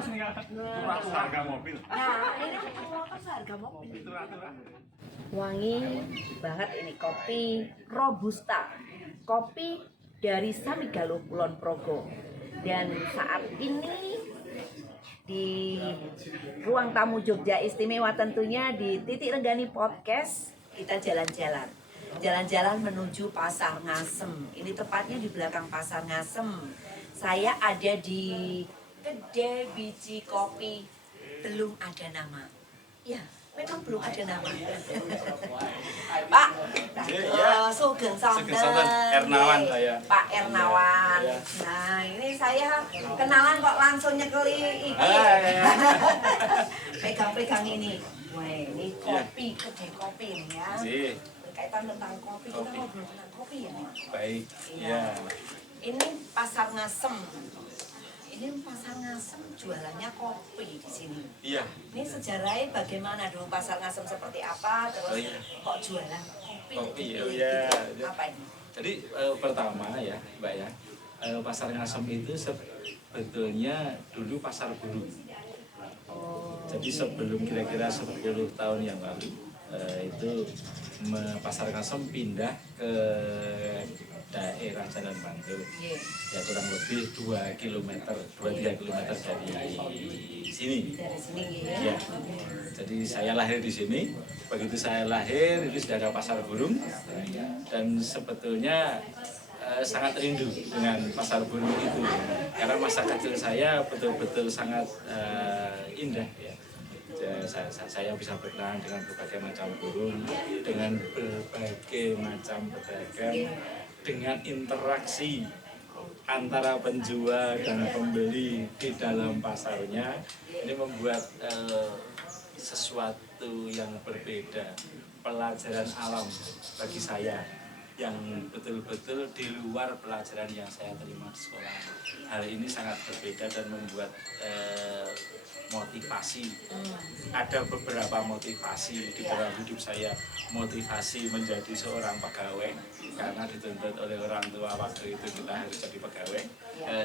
harga mobil. Nah, ini kan harga mobil. Wangi banget ini kopi Robusta, kopi dari Samigalo Kulon Progo. Dan saat ini di ruang tamu Jogja Istimewa tentunya di Titik Renggani Podcast kita jalan-jalan menuju Pasar Ngasem. Ini tepatnya di belakang Pasar Ngasem. Saya ada di kedai biji kopi belum ada nama. Ya, memang belum ada nama. Pak, Sugeng Sonten, Ernawan saya. Pak Ernawan. Ya. Nah, ini saya kenalan kok langsung nyekeli ini. Pegang-pegang ini. Wah, ini kopi, kedai kopi ini ya. Berkaitan tentang kopi, kita ngobrol tentang kopi ya. Baik. Iya. Ini Pasar Ngasem. Ini Pasar Ngasem jualannya kopi di sini. Iya. Ini sejarahnya bagaimana dulu Pasar Ngasem seperti apa, terus kok jualan kopi? Kopi, di ya. apa ini? Jadi pertama ya, Mbak ya, Pasar Ngasem itu sebetulnya dulu pasar burung. Jadi sebelum kira-kira 10 tahun yang lalu itu Pasar Ngasem pindah ke daerah Jalan Bantul. Ya kurang lebih 2 km, 2-3 km dari sini. Dari sini Ya. Jadi saya lahir di sini. Begitu saya lahir itu sudah ada pasar burung dan sebetulnya sangat rindu dengan pasar burung itu karena masa kecil saya betul-betul sangat indah ya. Saya bisa berkenalan dengan berbagai macam burung, dengan berbagai macam pedagang, dengan interaksi antara penjual dan pembeli di dalam pasarnya. Ini membuat sesuatu yang berbeda, pelajaran alam bagi saya yang betul-betul di luar pelajaran yang saya terima di sekolah. Hal ini sangat berbeda dan membuat motivasi. Ada beberapa motivasi di dalam hidup saya. Motivasi menjadi seorang pegawai karena dituntut oleh orang tua waktu itu kita harus jadi pegawai.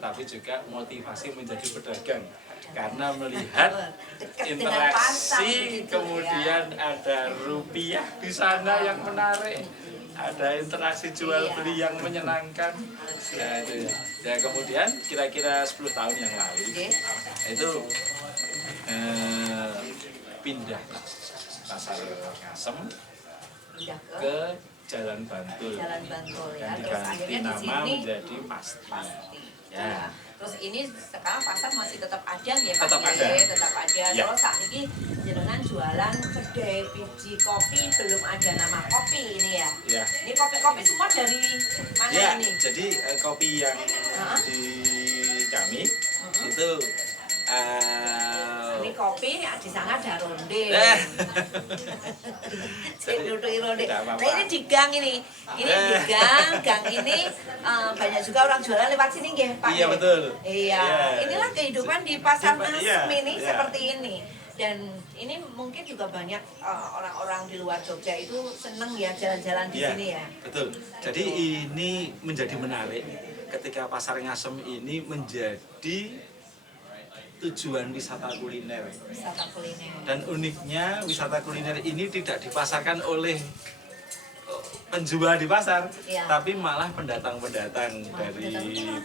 Tapi juga motivasi menjadi pedagang karena melihat interaksi, kemudian ada rupiah di sana yang menarik, ada interaksi jual beli yang menyenangkan. Ya, itu ya. Ya, kemudian kira-kira 10 tahun yang lalu itu pindah Pasar Ngasem ke Jalan Bantul. Jalan Bantul ya. Dan Terus diganti akhirnya di nama sini menjadi Pasti. Ya. Terus ini sekarang pasar masih tetap ada ya Pak? Tetap ada. Tetap ada. Ya. Terus saat ini jenengan jualan kedai biji kopi belum ada nama kopi ini ya? Ya. Ini kopi-kopi semua dari mana Ya, ini? jadi kopi yang di kami itu Ini kopi di sana ada ronde. Saya duduk ronde. Tidak apa-apa. Nah ini di gang ini di gang ini banyak juga orang jualan lewat sini nggih Pak. Iya, betul. Iya. Iya. Inilah kehidupan di Pasar Ngasem ini Iya. seperti ini. Dan ini mungkin juga banyak orang-orang di luar Jogja itu seneng ya jalan-jalan di sini ya. Betul. Jadi ini menjadi menarik ketika Pasar Ngasem ini menjadi tujuan wisata kuliner. Wisata kuliner. Dan uniknya wisata kuliner ini tidak dipasarkan oleh penjual di pasar, tapi malah pendatang-pendatang dari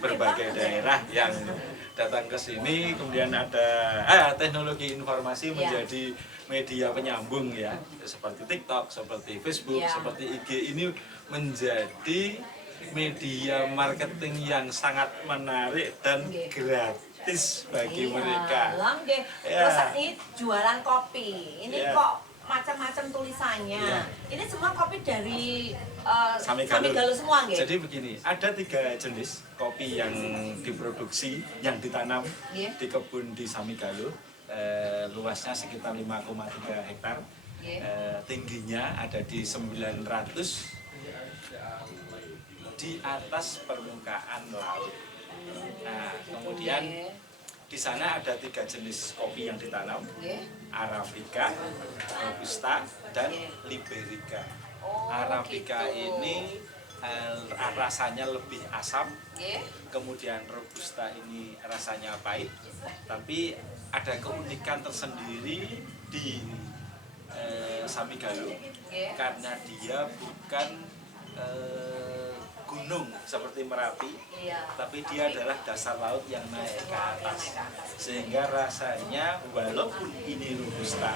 berbagai daerah yang datang ke sini. Kemudian ada teknologi informasi menjadi media penyambung ya, seperti TikTok, seperti Facebook, seperti IG ini menjadi media marketing yang sangat menarik dan gratis bagi mereka. Terus ini jualan kopi. Ini kok macam-macam tulisannya. Ini semua kopi dari Samigalo semua nggih? Jadi begini, ada 3 jenis kopi yang diproduksi, yang ditanam di kebun di Samigalo. Luasnya sekitar 5,3 hektar. Tingginya ada di 900 di atas permukaan laut. Nah, kemudian di sana ada 3 jenis kopi yang ditanam, Arabica, Robusta, dan Liberica. Arabica ini rasanya lebih asam, Nggih. kemudian robusta ini rasanya pahit, tapi ada keunikan tersendiri di Samigalo Nggih. karena dia bukan gunung seperti Merapi, Iya. tapi dia adalah dasar laut yang naik ke atas, sehingga rasanya walaupun ini robusta,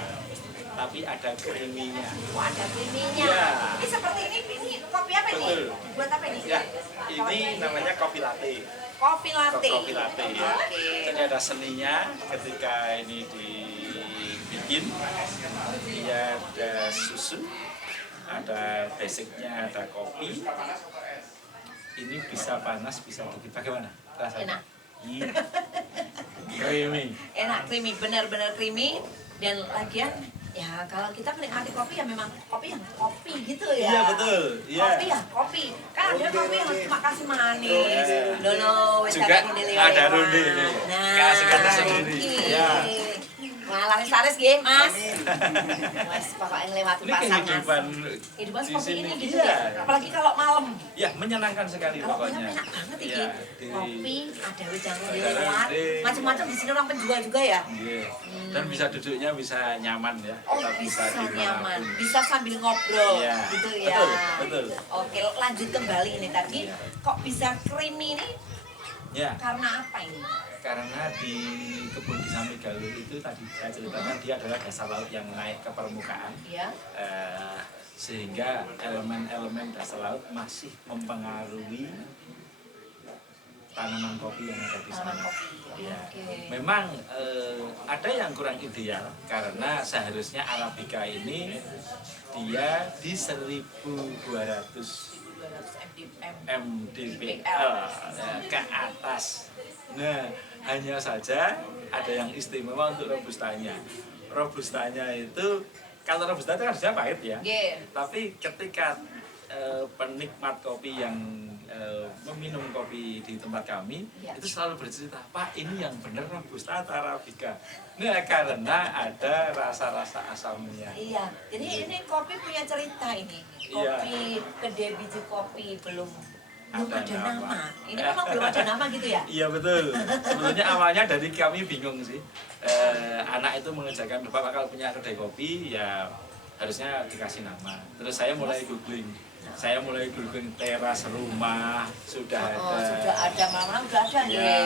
tapi ada creamy-nya. Oh, ada creamy-nya. Iya. Ini seperti ini kopi apa ini? Betul. Buat apa ini? Ya, ini namanya kopi latte. Kopi latte. Kopi latte ya. Oke. Jadi ada seninya ketika ini dibikin. Dia ada susu, ada basicnya, ada kopi. Ini bisa panas, bisa dingin. Bagaimana rasanya? Enak. Iya. Creamy. Enak, creamy, benar-benar creamy. Dan lagian, ya kalau kita menikmati kopi ya memang kopi yang kopi gitu ya. Iya betul. Iya. Kopi ya kopi. Kan ada kopi yang cuma kasih manis. Iya. Dono, Juga ada ronde nih. Keasikan tersendiri. Iya. Nah, laris-laris nggih, Mas. Mas, pokoknya lewat Ini pasangan. kehidupan di seperti sini. ini gitu Iya. ya. Apalagi kalau malam. Ya, menyenangkan sekali Kalau pokoknya. malam enak banget ini. Iya, Kopi, ada wedang ronde Ada lewat. ronde. Macam-macam di sini orang penjual juga ya. Iya. Dan bisa duduknya bisa nyaman ya. Oh, Tetap bisa dimanapun. nyaman, bisa sambil ngobrol, Iya. gitu ya. Betul. Oke, lanjut kembali ini tadi. Iya. Kok bisa creamy ini? Ya, Karena apa ini? karena di kebun di Samigalo itu tadi saya ceritakan dia adalah dasar laut yang naik ke permukaan. Ya, Sehingga elemen-elemen dasar laut masih mempengaruhi tanaman kopi yang ada di tanaman sana. kopi. Ya. Oke. Memang ada yang kurang ideal karena seharusnya Arabica ini dia di 1200 mdpl ke atas. Nah, hanya saja ada yang istimewa untuk robustanya. Robustanya itu kalau robusta itu harusnya pahit ya. Nggih. Tapi ketika penikmat kopi yang meminum kopi di tempat kami Ya. itu selalu bercerita, Pak ini yang benar robusta atau arabica. Nah karena ada rasa-rasa asamnya. Iya, jadi ini kopi punya cerita ini. Iya. Kopi, kedai biji kopi belum Ada ada nama. nama. Ini memang belum ada nama gitu ya? Iya betul. Sebetulnya awalnya dari kami bingung sih. Anak itu mengerjakan Bapak kalau punya kedai kopi ya harusnya dikasih nama. Terus saya mulai googling. Saya mulai googling teras rumah sudah Oh, ada. sudah ada, mana udah ada nih. Ya.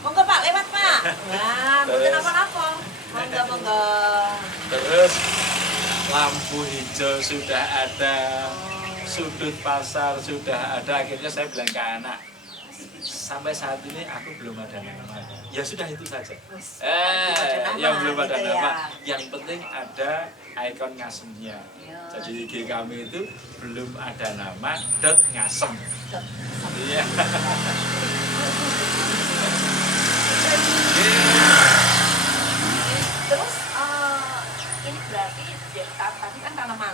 Monggo Pak, lewat Pak. Wah, mboten Terus. apa-apa. Monggo, monggo. Terus lampu hijau sudah ada, sudut pasar sudah ada. Akhirnya saya bilang ke anak, sampai saat ini aku belum ada nama. Ya sudah itu saja. Wis, ada nama, Yang belum ada gitu nama. ya. Yang penting ada ikon ngasemnya. Ya. Jadi IG kami itu belum ada nama .ngasem. Dot. Iya. Terus ini berarti tadi kan tanaman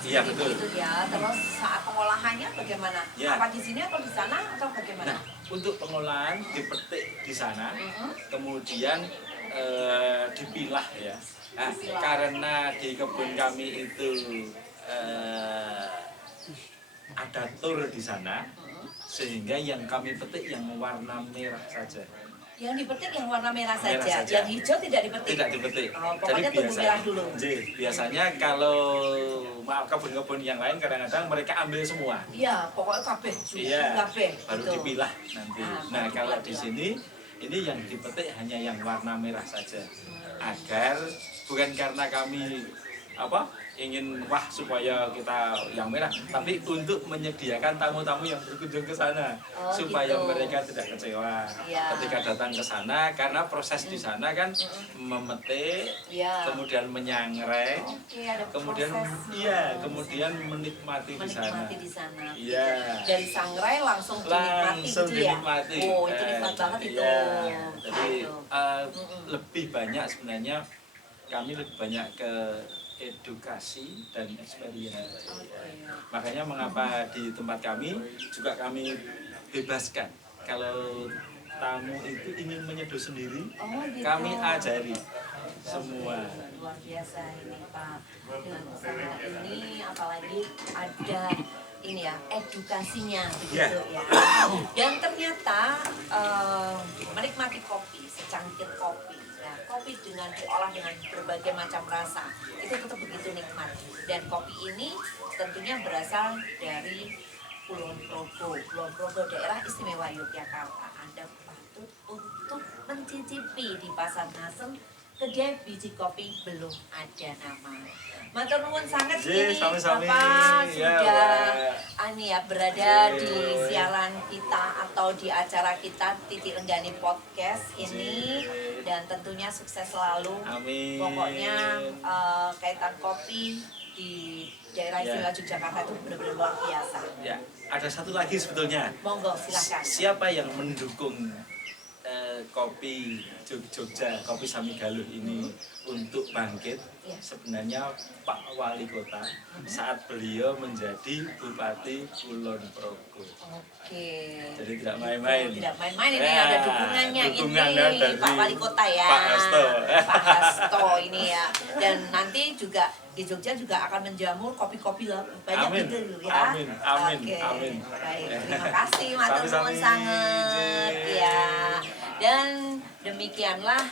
Iya, sendiri betul. itu ya. Terus saat pengolahannya bagaimana? Iya. Apa di sini atau di sana atau bagaimana? Nah, untuk pengolahan dipetik di sana, kemudian dipilah ya. Nah, Dipilah. karena di kebun kami itu ada tur di sana, sehingga yang kami petik yang warna merah saja. Yang dipetik yang warna merah Merah saja. saja. Yang hijau tidak dipetik. Tidak dipetik. Oh, pokoknya tunggu merah dulu. Biasanya kalau kebun-kebun yang lain kadang-kadang mereka ambil semua. Iya, pokoknya kabeh. Iya, Kabeh. baru gitu. dipilah nanti. Ah, Nah, baru kalau dipilah. di sini ini yang dipetik hanya yang warna merah saja. Agar bukan karena kami ingin supaya kita yang merah, tapi untuk menyediakan tamu-tamu yang berkunjung ke sana Oh, supaya gitu. mereka tidak kecewa Iya. ketika datang ke sana karena proses di sana kan memetik, Iya. kemudian menyangrai, Oke, ada kemudian proses. kemudian menikmati di sana. Menikmati di sana. Iya. Dari sangrai langsung dinikmati Langsung gitu ya. dinikmati. Oh, itu nikmat banget itu. Iya. Jadi Gitu. lebih banyak sebenarnya kami lebih banyak ke edukasi dan experience. Makanya mengapa di tempat kami juga kami bebaskan kalau tamu itu ingin menyeduh sendiri, Oh, gitu. kami ajari semua. Luar biasa ini Pak. Dengan usaha ini apalagi ada ini ya edukasinya begitu ya. Dan ternyata menikmati kopi, secangkir kopi. Nah, kopi dengan diolah dengan berbagai macam rasa itu tetap begitu nikmat. Dan kopi ini tentunya berasal dari Kulon Progo. Kulon Progo daerah istimewa Yogyakarta. Anda patut untuk mencicipi di Pasar Ngasem. Kedai biji kopi belum ada nama. Matur nuwun sangat ini sami-sami. Bapak Ya, sudah berada di siaran kita atau di acara kita Titi Renggani Podcast ini, dan tentunya sukses selalu. Amin. Pokoknya kaitan kopi di daerah istimewa Yogyakarta itu benar-benar luar biasa. Ya, ada satu lagi sebetulnya. Monggo silakan. Siapa yang mendukung kopi Jogja, kopi Sami Galuh ini untuk bangkit? Ya. Sebenarnya Pak Wali Kota saat beliau menjadi Bupati Kulon Progo. Oke. Jadi tidak main-main. Tidak main-main, ini Ya, ada dukungannya dukungannya ini dari Pak Wali Kota ya. Pak Hasto. Pak Hasto ini ya. Dan nanti juga di Jogja juga akan menjamur kopi-kopi banyak Amin. gitu ya. Amin. Amin. Oke. Amin. Baik, terima kasih matur nuwun Sami-sami. sangat Jee. ya. Dan demikianlah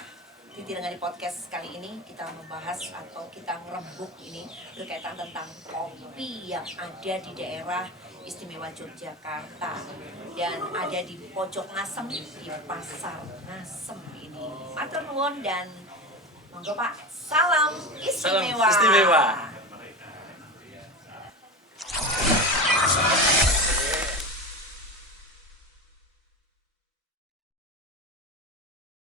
Titi Renggani Podcast kali ini kita membahas atau kita merembuk ini berkaitan tentang kopi yang ada di daerah istimewa Yogyakarta dan ada di pojok Ngasem, di Pasar Ngasem ini. Matur nuwun dan monggo Pak, salam istimewa. Salam istimewa.